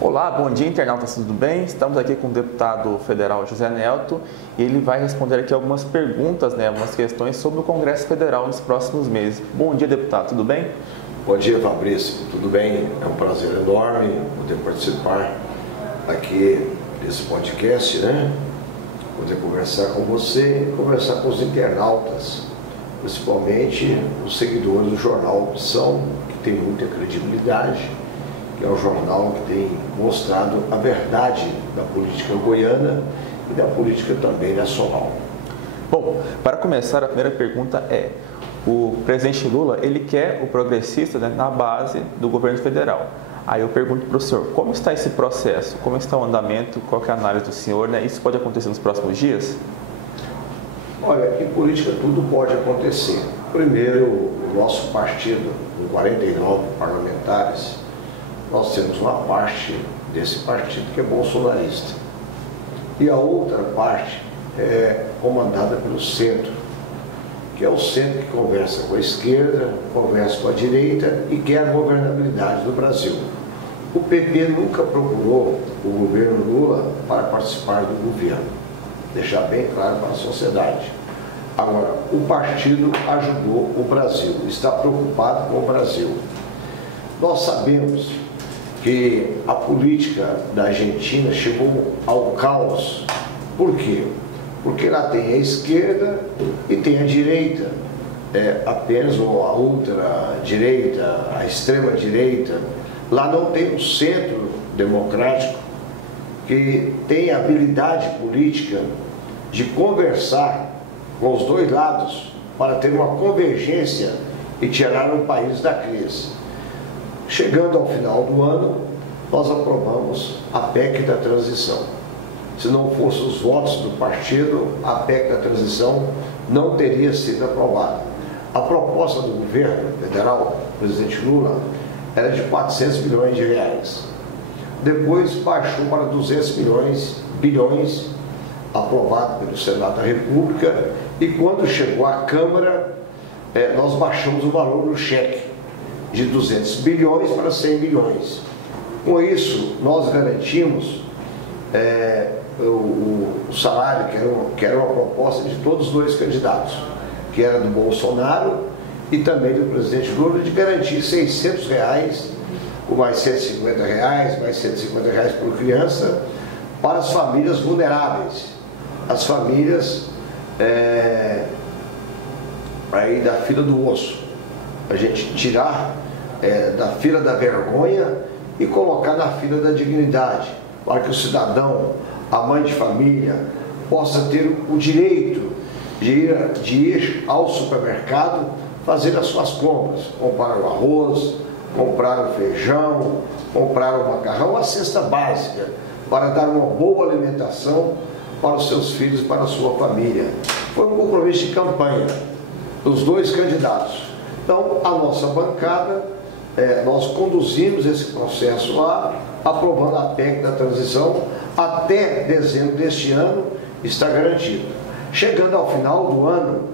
Olá, bom dia internautas, tudo bem? Estamos aqui com o deputado federal José Nelto e ele vai responder aqui algumas perguntas, algumas questões sobre o Congresso Federal nos próximos meses. Bom dia, deputado, tudo bem? Bom dia, Fabrício, tudo bem? É um prazer enorme poder participar aqui desse podcast, Poder conversar com você e conversar com os internautas, principalmente os seguidores do jornal Opção, que tem muita credibilidade, que é um jornal que tem mostrado a verdade da política goiana e da política também nacional. Bom, para começar, a primeira pergunta é: o presidente Lula, ele quer o progressista na base do governo federal. Aí eu pergunto para o senhor, como está esse processo? Como está o andamento? Qual que é a análise do senhor? Isso pode acontecer nos próximos dias? Olha, em política tudo pode acontecer. Primeiro, o nosso partido, com 49 parlamentares, nós temos uma parte desse partido que é bolsonarista. E a outra parte é comandada pelo centro, que é o centro que conversa com a esquerda, conversa com a direita e quer a governabilidade do Brasil. O PP nunca procurou o governo Lula para participar do governo, deixar bem claro para a sociedade. Agora, o partido ajudou o Brasil, está preocupado com o Brasil. Nós sabemos que a política da Argentina chegou ao caos. Por quê? Porque lá tem a esquerda e tem a direita, apenas a ultradireita, a extrema-direita. Lá não tem um centro democrático que tem a habilidade política de conversar com os dois lados para ter uma convergência e tirar o país da crise. Chegando ao final do ano, nós aprovamos a PEC da transição. Se não fossem os votos do partido, a PEC da transição não teria sido aprovada. A proposta do governo federal, presidente Lula, era de 400 bilhões de reais. Depois baixou para 200 bilhões, aprovado pelo Senado da República, e quando chegou à Câmara, nós baixamos o valor do cheque de 200 bilhões para 100 bilhões. Com isso, nós garantimos o salário, que era uma proposta de todos os dois candidatos, que era do Bolsonaro e também do presidente Lula, de garantir R$600, com mais R$150, mais R$150 por criança, para as famílias vulneráveis, as famílias aí da fila do osso. A gente tirar da fila da vergonha e colocar na fila da dignidade, para que o cidadão, a mãe de família, possa ter o direito de ir ao supermercado, fazer as suas compras, comprar o arroz, comprar o feijão, comprar o macarrão, a cesta básica, para dar uma boa alimentação para os seus filhos e para a sua família. Foi um compromisso de campanha dos dois candidatos. Então, a nossa bancada, nós conduzimos esse processo lá, aprovando a PEC da transição, até dezembro deste ano está garantido. Chegando ao final do ano,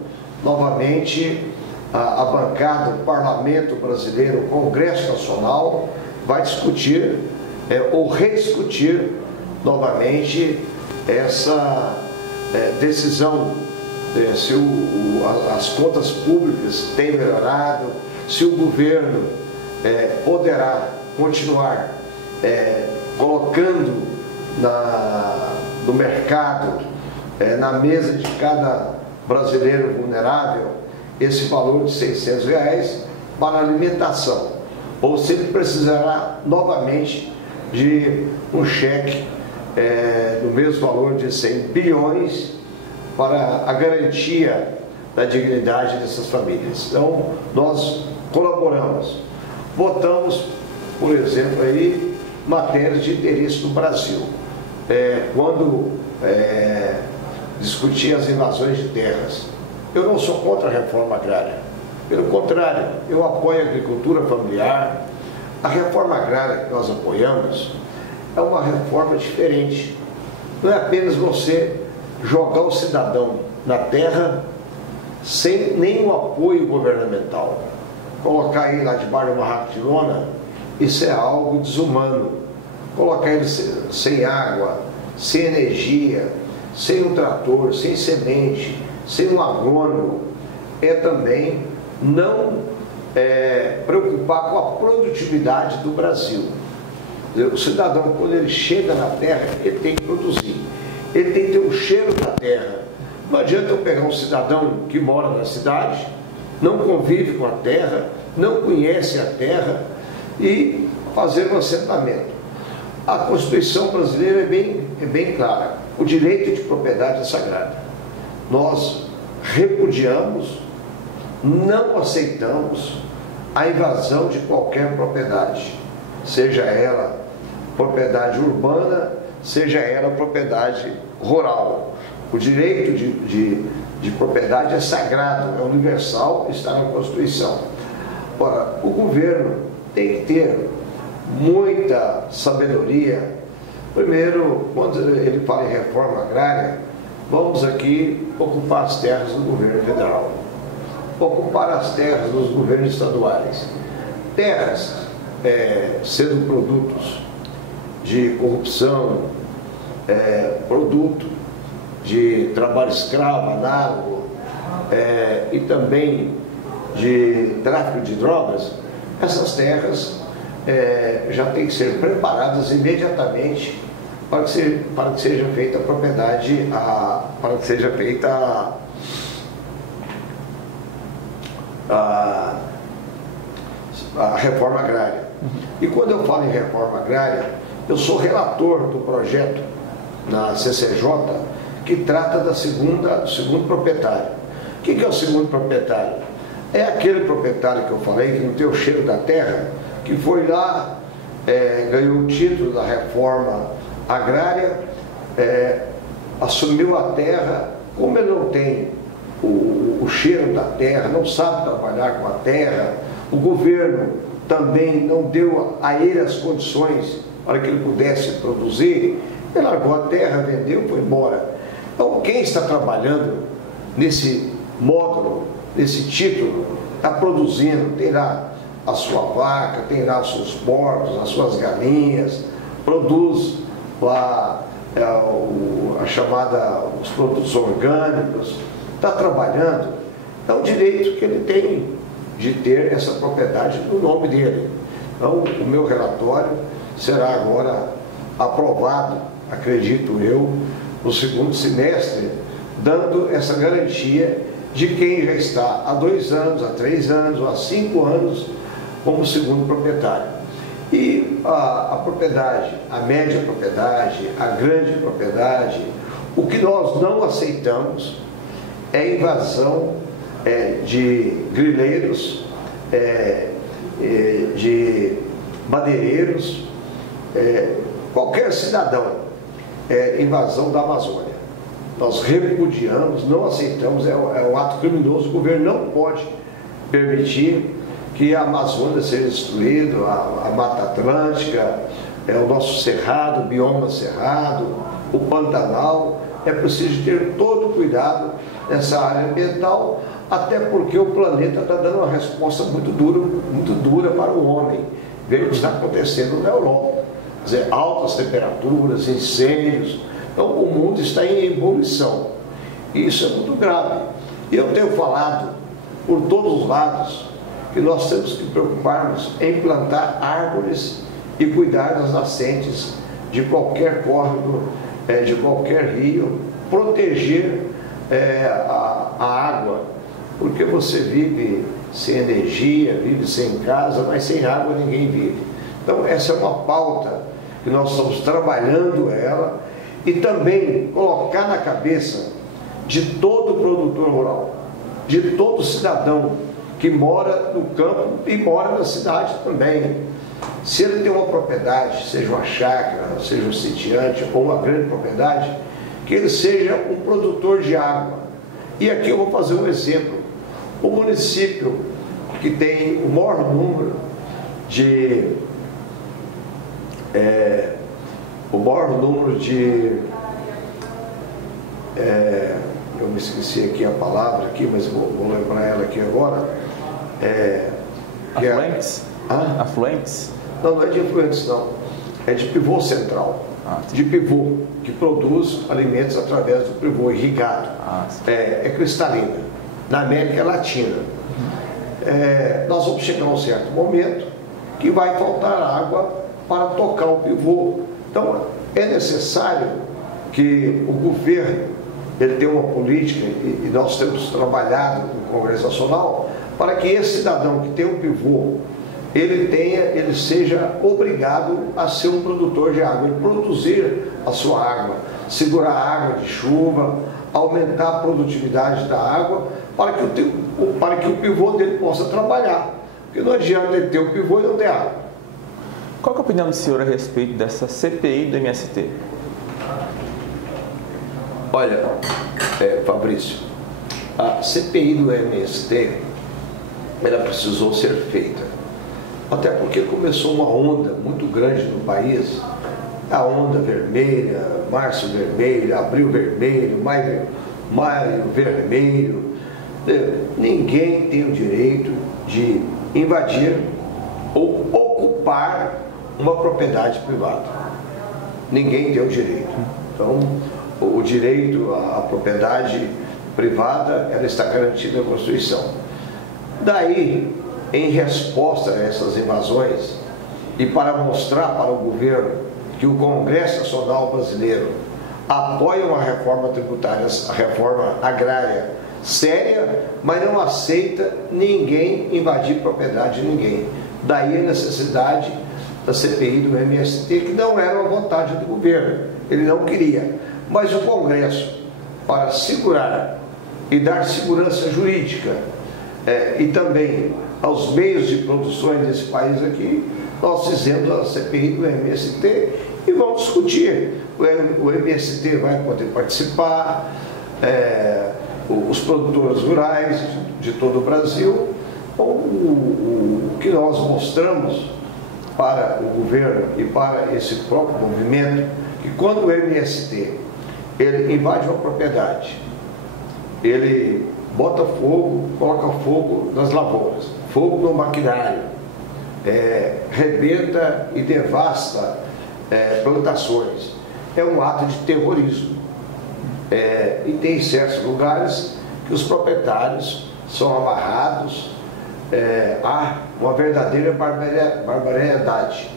novamente, a bancada, o Parlamento Brasileiro, o Congresso Nacional, vai discutir ou rediscutir novamente essa decisão, se as contas públicas têm melhorado, se o governo poderá continuar colocando no mercado, na mesa de cada brasileiro vulnerável, esse valor de R$600 para alimentação, ou se ele precisará novamente de um cheque no mesmo valor de 100 bilhões para a garantia da dignidade dessas famílias. Então, nós colaboramos, votamos, por exemplo, aí, matérias de interesse do Brasil. Quando discutia as invasões de terras, eu não sou contra a reforma agrária. Pelo contrário, eu apoio a agricultura familiar. A reforma agrária que nós apoiamos é uma reforma diferente. Não é apenas você jogar o cidadão na terra sem nenhum apoio governamental. Colocar ele lá debaixo de uma barraca de lona, isso é algo desumano. colocar ele sem água, sem energia, sem um trator, sem semente, sem um agrônomo, é também não preocupar com a produtividade do Brasil. O cidadão, quando ele chega na terra, ele tem que produzir, ele tem que ter o cheiro da terra. Não adianta eu pegar um cidadão que mora na cidade, não convive com a terra, não conhece a terra e fazer um assentamento. A Constituição brasileira é bem clara. O direito de propriedade é sagrado. Nós repudiamos, não aceitamos a invasão de qualquer propriedade, seja ela propriedade urbana, seja ela propriedade rural. O direito de propriedade é sagrado, é universal, está na Constituição. Ora, o governo tem que ter muita sabedoria. Primeiro, quando ele fala em reforma agrária, vamos aqui ocupar as terras do governo federal, ocupar as terras dos governos estaduais. Terras sendo produtos de corrupção, produto de trabalho escravo, análogo, e também de tráfico de drogas, essas terras já têm que ser preparadas imediatamente para que seja feita a propriedade, para que seja feita a reforma agrária. E quando eu falo em reforma agrária, eu sou relator do projeto na CCJ que trata do segundo proprietário. O que é o segundo proprietário? É aquele proprietário que eu falei, que não tem o cheiro da terra, que foi lá, ganhou o título da reforma agrária, assumiu a terra, como ele não tem o cheiro da terra, não sabe trabalhar com a terra, o governo também não deu a ele as condições para que ele pudesse produzir, ele largou a terra, vendeu, foi embora. Então, quem está trabalhando nesse módulo, nesse título, está produzindo, tem lá a sua vaca, tem lá os seus porcos, as suas galinhas, produz lá os produtos orgânicos, está trabalhando, é um direito que ele tem de ter essa propriedade no nome dele. Então, o meu relatório será agora aprovado, acredito eu, no segundo semestre, dando essa garantia de quem já está há 2 anos, há 3 anos, ou há 5 anos como segundo proprietário. E a propriedade, a média propriedade, a grande propriedade, o que nós não aceitamos é a invasão de grileiros, de madeireiros, qualquer cidadão, invasão da Amazônia. Nós repudiamos, não aceitamos, é um ato criminoso. O governo não pode permitir que a Amazônia seja destruída, a Mata Atlântica, o nosso cerrado, o bioma cerrado, o Pantanal. É preciso ter todo o cuidado nessa área ambiental, até porque o planeta está dando uma resposta muito dura para o homem. Veja o que está acontecendo na Europa. Quer dizer, altas temperaturas, incêndios. Então, o mundo está em ebulição. E isso é muito grave. E eu tenho falado, por todos os lados, que nós temos que preocuparmos em plantar árvores e cuidar das nascentes de qualquer córrego, de qualquer rio, proteger a água, porque você vive sem energia, vive sem casa, mas sem água ninguém vive. Então, essa é uma pauta que nós estamos trabalhando ela, e também colocar na cabeça de todo produtor rural, de todo cidadão que mora no campo e mora na cidade também. Se ele tem uma propriedade, seja uma chácara, seja um sitiante ou uma grande propriedade, que ele seja um produtor de água. E aqui eu vou fazer um exemplo. O município que tem o maior número de eu me esqueci aqui a palavra aqui, mas vou lembrar ela aqui agora. Afluentes? Afluentes? Não é de afluentes, não. é de pivô central, de pivô, que produz alimentos através do pivô irrigado. É cristalina, na América Latina. Nós vamos chegar a um certo momento que vai faltar água para tocar o pivô. Então, é necessário que o governo ele tenha uma política, e nós temos trabalhado no Congresso Nacional, para que esse cidadão que tem um pivô, ele seja obrigado a ser um produtor de água, e produzir a sua água, segurar a água de chuva, aumentar a produtividade da água, para que o pivô dele possa trabalhar. Porque não adianta ele ter o pivô e não ter água. Qual é a opinião do senhor a respeito dessa CPI do MST? Olha, Fabrício, a CPI do MST, ela precisou ser feita. Até porque começou uma onda muito grande no país, a onda vermelha, março vermelho, abril vermelho, maio vermelho. Ninguém tem o direito de invadir ou ocupar uma propriedade privada. Ninguém tem o direito. Então, o direito à propriedade privada, ela está garantida na Constituição. Daí, em resposta a essas invasões, e para mostrar para o governo que o Congresso Nacional Brasileiro apoia uma reforma tributária, a reforma agrária séria, mas não aceita ninguém invadir propriedade de ninguém. Daí a necessidade da CPI do MST, que não era a vontade do governo, ele não queria. Mas o Congresso, para segurar e dar segurança jurídica e também aos meios de produção desse país aqui, nós fizemos a CPI do MST e vamos discutir. O MST vai poder participar, os produtores rurais de todo o Brasil. O que nós mostramos para o governo e para esse próprio movimento, que quando o MST ele invade uma propriedade, ele bota fogo, coloca fogo nas lavouras, fogo no maquinário, rebenta e devasta plantações. É um ato de terrorismo. E tem certos lugares que os proprietários são amarrados a uma verdadeira barbaridade.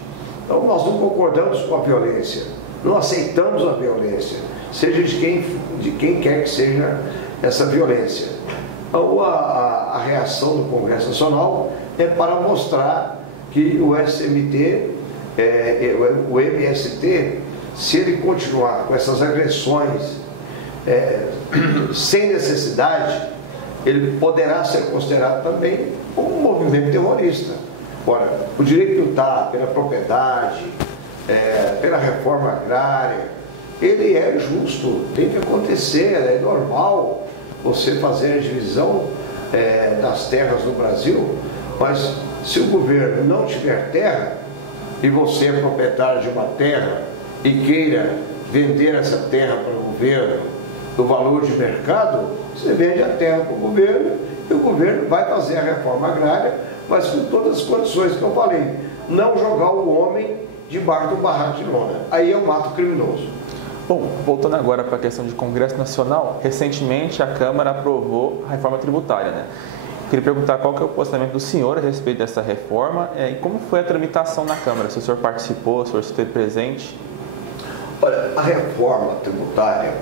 Então nós não concordamos com a violência, não aceitamos a violência, seja de quem quer que seja essa violência. Então a reação do Congresso Nacional é para mostrar que o MST, se ele continuar com essas agressões sem necessidade, ele poderá ser considerado também como um movimento terrorista. Ora, o direito de lutar pela propriedade, pela reforma agrária, ele é justo, tem que acontecer, é normal você fazer a divisão das terras no Brasil, mas se o governo não tiver terra e você é proprietário de uma terra e queira vender essa terra para o governo do valor de mercado, você vende a terra para o governo e o governo vai fazer a reforma agrária, mas com todas as condições que eu falei. Não jogar o homem debaixo do barraco de lona. Aí é um ato criminoso. Bom, voltando agora para a questão de Congresso Nacional, recentemente a Câmara aprovou a reforma tributária, né? Queria perguntar qual que é o posicionamento do senhor a respeito dessa reforma e como foi a tramitação na Câmara, se o senhor participou, se o senhor esteve presente. Olha, a reforma tributária,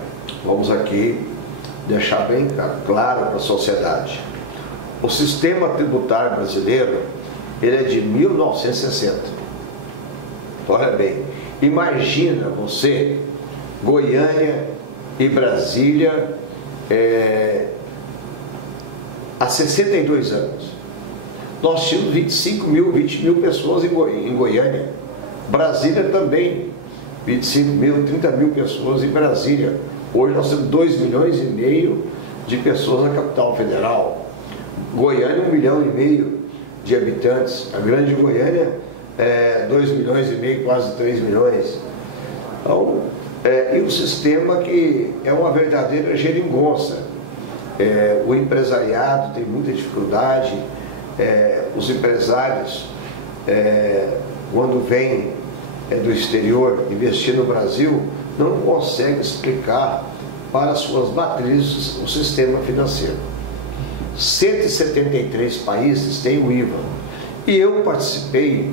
vamos aqui deixar bem claro para a sociedade. O sistema tributário brasileiro, ele é de 1960. Olha bem, imagina você, Goiânia e Brasília, há 62 anos. Nós tínhamos 20 mil pessoas em Goiânia. Brasília também, 25 mil, 30 mil pessoas em Brasília. Hoje nós temos 2,5 milhões de pessoas na capital federal. Goiânia, 1,5 milhão de habitantes. A grande Goiânia, 2,5 milhões, quase 3 milhões. Então, e o sistema que é uma verdadeira geringonça. O empresariado tem muita dificuldade, os empresários, quando vêm do exterior investir no Brasil não consegue explicar para suas matrizes o sistema financeiro. 173 países têm o IVA e eu participei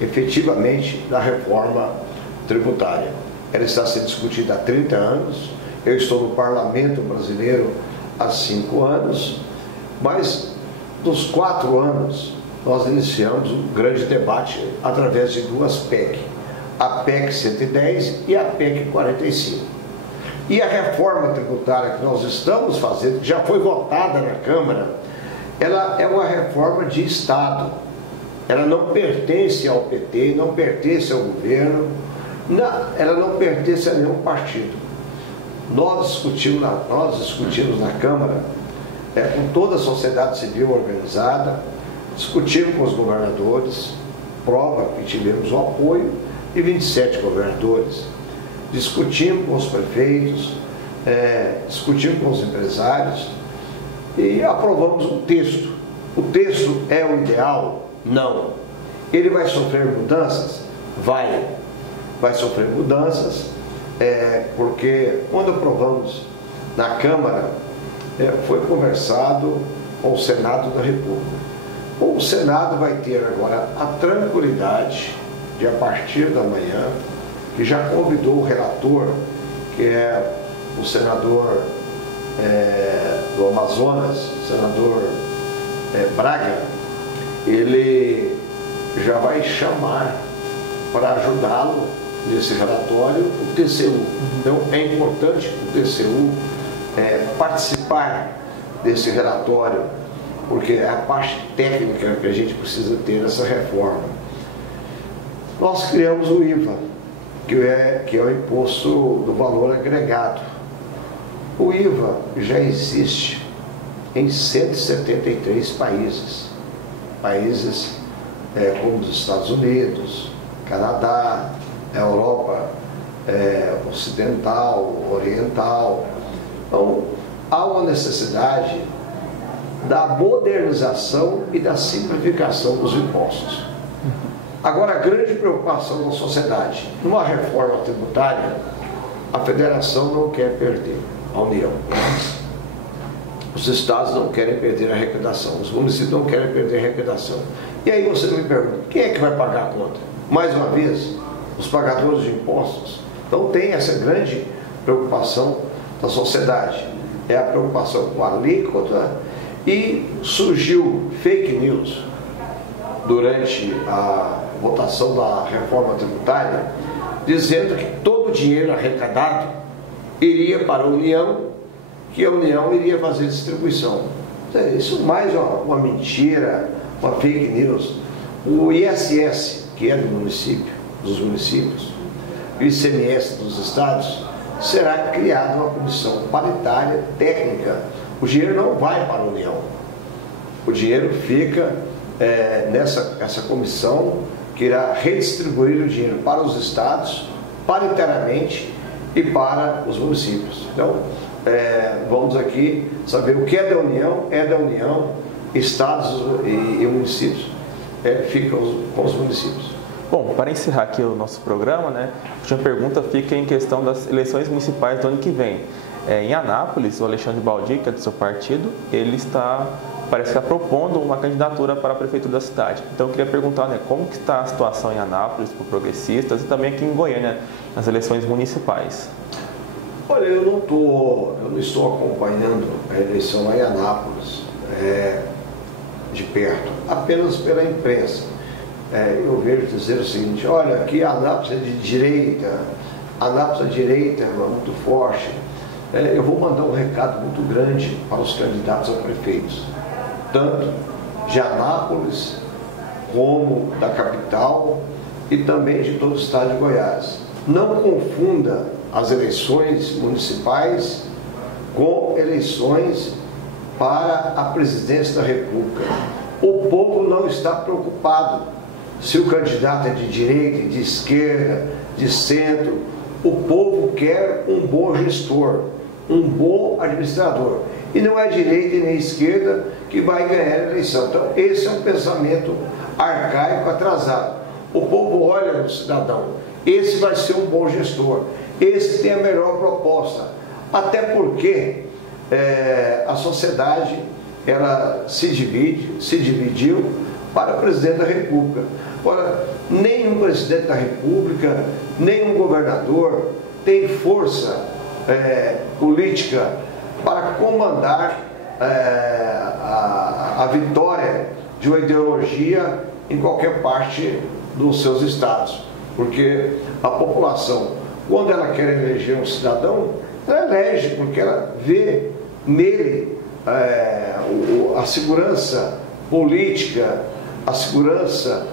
efetivamente da reforma tributária. Ela está sendo discutida há 30 anos, eu estou no parlamento brasileiro há 5 anos, mas nos 4 anos nós iniciamos um grande debate através de 2 PEC, a PEC 110 e a PEC 45. E a reforma tributária que nós estamos fazendo, que já foi votada na Câmara, ela é uma reforma de Estado. Ela não pertence ao PT, não pertence ao governo, ela não pertence a nenhum partido. Nós discutimos na Câmara, com toda a sociedade civil organizada, discutimos com os governadores, prova que tivemos o apoio de 27 governadores, discutimos com os prefeitos, discutimos com os empresários e aprovamos um texto. O texto é o ideal? Não. Ele vai sofrer mudanças? Vai sofrer mudanças, porque quando aprovamos na Câmara, foi conversado com o Senado da República. O Senado vai ter agora a tranquilidade de, a partir da manhã, que já convidou o relator, que é o senador do Amazonas, o senador Braga, ele já vai chamar para ajudá-lo nesse relatório o TCU. Então é importante o TCU participar desse relatório, porque é a parte técnica que a gente precisa ter nessa reforma. Nós criamos o IVA, que é o Imposto do Valor Agregado. O IVA já existe em 173 países. Países como os Estados Unidos, Canadá, Europa Ocidental, Oriental. Então, há uma necessidade da modernização e da simplificação dos impostos. Agora, a grande preocupação da sociedade, numa reforma tributária, a federação não quer perder a União. Os estados não querem perder a arrecadação, os municípios não querem perder a arrecadação. E aí você me pergunta, quem é que vai pagar a conta? Mais uma vez, os pagadores de impostos. Então tem essa grande preocupação da sociedade. É a preocupação com a alíquota, e surgiu fake news durante a votação da reforma tributária, dizendo que todo o dinheiro arrecadado iria para a União, que a União iria fazer distribuição. Isso mais uma mentira, uma fake news. O ISS, que é dos municípios, o ICMS dos estados, será criada uma comissão paritária técnica. O dinheiro não vai para a União. O dinheiro fica nessa comissão que irá redistribuir o dinheiro para os estados, paritariamente, e para os municípios. Então, vamos aqui saber o que é da União, estados e municípios ficam com os municípios. Bom, para encerrar aqui o nosso programa, a última pergunta fica em questão das eleições municipais do ano que vem. Em Anápolis, o Alexandre Baldi, que é do seu partido, ele parece que está propondo uma candidatura para a prefeitura da cidade. Então eu queria perguntar como que está a situação em Anápolis para progressistas e também aqui em Goiânia, nas eleições municipais. Olha, eu não estou acompanhando a eleição lá em Anápolis de perto, apenas pela imprensa. Eu vejo dizer o seguinte: olha, aqui Anápolis é de direita, Anápolis a direita é muito forte. Eu vou mandar um recado muito grande para os candidatos a prefeitos, tanto de Anápolis como da capital e também de todo o estado de Goiás. Não confunda as eleições municipais com eleições para a presidência da República. O povo não está preocupado se o candidato é de direita, de esquerda, de centro. O povo quer um bom gestor, um bom administrador. E não é direita e nem esquerda que vai ganhar a eleição. Então, esse é um pensamento arcaico, atrasado. O povo olha no cidadão esse vai ser um bom gestor, esse tem a melhor proposta. Até porque a sociedade ela se dividiu para o presidente da República. Agora, nenhum presidente da República, nenhum governador tem força política para comandar a vitória de uma ideologia em qualquer parte dos seus estados. Porque a população, quando ela quer eleger um cidadão, ela elege porque ela vê nele a segurança política, a segurança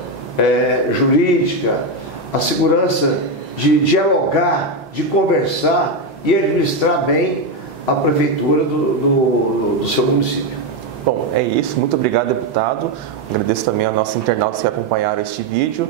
jurídica, a segurança de dialogar, de conversar e administrar bem a prefeitura do seu município. Bom, é isso. Muito obrigado, deputado. Agradeço também aos nossos internautas que acompanharam este vídeo.